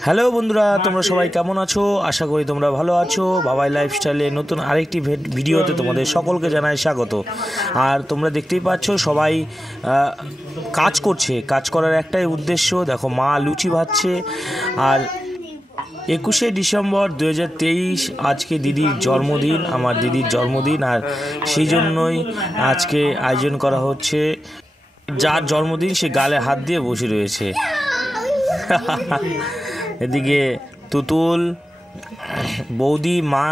Hello বন্ধুরা, তোমরা সবাই কেমন আছো? আশা করি তোমরা ভালো আছো। বাবাই লাইফস্টাইলে নতুন আরেকটি ভিডিওতে তোমাদের সকলকে জানাই স্বাগত। আর তোমরা দেখতেই পাচ্ছ সবাই কাজ করছে। কাজ করার একটাই উদ্দেশ্য, দেখো মা লুচি ভাজছে। আর 21শে ডিসেম্বর 2023 আজকে দিদির জন্মদিন, আমার দিদির জন্মদিন। আর সেই জন্যই আজকে আয়োজন করা হচ্ছে। যার জন্মদিন সে গালে হাত দিয়ে বসে রয়েছে। এদিকে তুতুল, বৌদি, মা,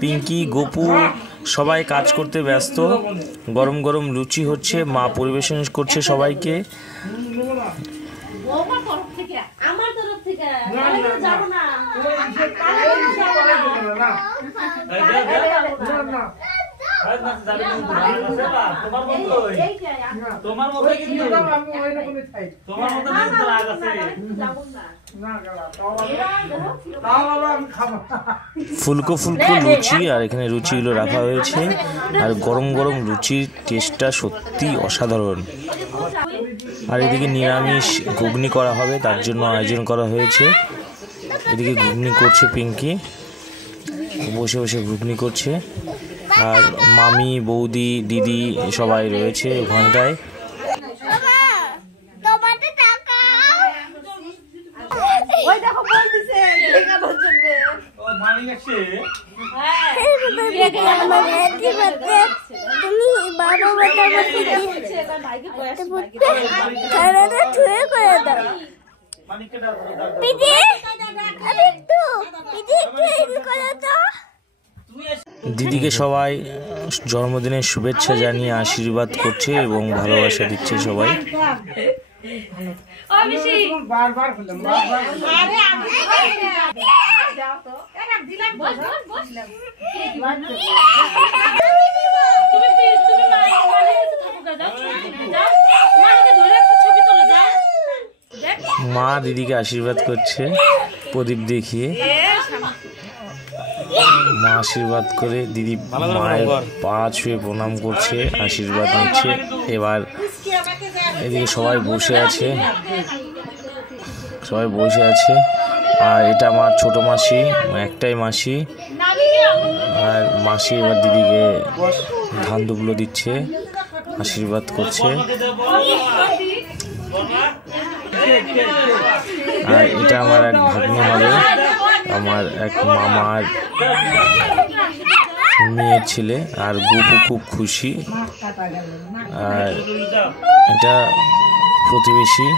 পিঙ্কি, গোপু সবাই কাজ করতে ব্যস্ত। গরম গরম লুচি হচ্ছে, মা পরিবেশন করছে সবাইকে। ফুলকো ফুলকো লুচি, আর এখানে লুচিগুলো রাখা হয়েছে। আর গরম গরম লুচির টেস্টটা সত্যি অসাধারণ। আর এদিকে নিরামিষ ঘুগনি করা হবে, তার জন্য আয়োজন করা হয়েছে। এদিকে ঘুগনি করছে পিঙ্কি, বসে বসে ঘুগনি করছে। আর মামি, বৌদি, দিদি সবাই রয়েছে ঘন্টায়। দিদিকে সবাই জন্মদিনের শুভেচ্ছা জানিয়ে আশীর্বাদ করছে এবং ভালোবাসা দিচ্ছে সবাই। মা দিদিকে আশীর্বাদ করছে প্রদীপ দেখিয়ে। মা আশীর্বাদ করে, দিদি মায়ের পা ছুঁয়ে প্রণাম করছে, আশীর্বাদ নিচ্ছে। এবার এদিকে সবাই বসে আছে, আর এটা আমার ছোট মাসি, একটাই মাসি। আর মাসি এবার দিদিকে ধান দুবলো দিচ্ছে, আশীর্বাদ করছে। আর এটা আমার এক ভাগ্নি হবে, আমার এক মামার মেয়ের ছেলে। আর গুপু খুব খুশি। আর এটা প্রতিবেশী।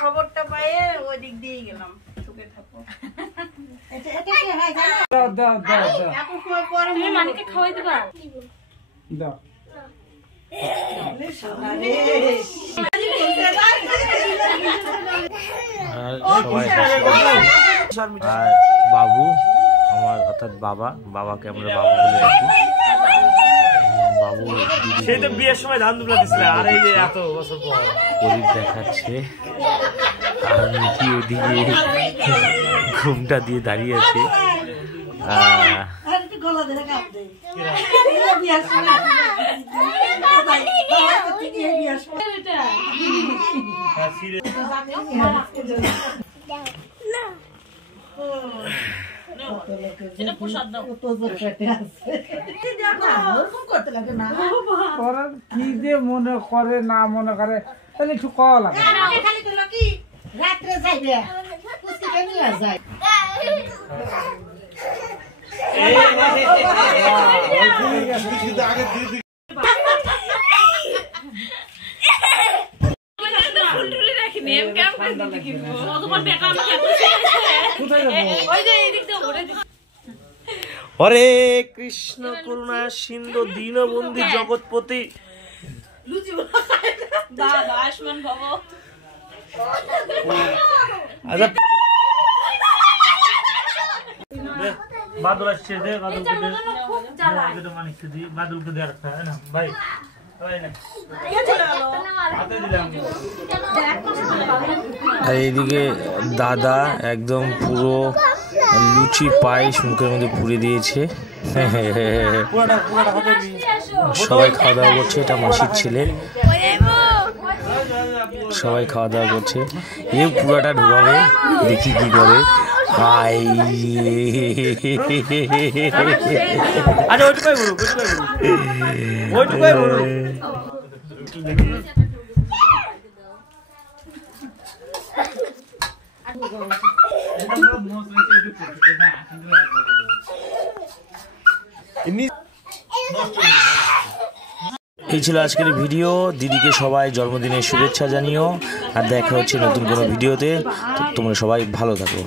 খবরটা পাইয়ে ওই দিক দিয়ে গেলাম। মানিকে খাওয়াই দেবা। আর বাবু আমার, অর্থাৎ বাবাকে আমরা বাবু বলে রাখি। বাবু সেই তো বিয়ের সময় ধান দুবলা দিছিল, আর এই যে এত বছর পর প্রদীপ দেখাচ্ছে। আর মিঠি ওদিকে ঘুমটা দিয়ে দাঁড়িয়ে আছে। কি যে মনে করে না মনে করে তাহলে একটু কল লাগে। রাত্রে যাইবে নিয়ে যায়। হরে কৃষ্ণ করুণা সিন্ধু দীনবন্ধু জগৎপতি। আচ্ছা বাদল আসছে দে বাদলকে দে এটা মানিককে দি বাদলকে দে রাখা না ভাই ভাই না হাতে দিলাম আর এইদিকে দাদা একদম পুরো লুচি পায়েস মুখের মধ্যে পুরে দিয়েছে সবাই খাওয়া দাওয়া করছে এটা মাসির ছেলে সবাই খাওয়া দাওয়া করছে এই পুরাটা ঢুকাবে দেখি কি করে হাই আরে ওইটুকাই বড় ওইটুকাই বড় এই ছিল আজকের ভিডিও। দিদিকে সবাই জন্মদিনের শুভেচ্ছা জানিও আর দেখা হচ্ছে নতুন কোনো ভিডিওতে। তোমরা সবাই ভালো থাকো।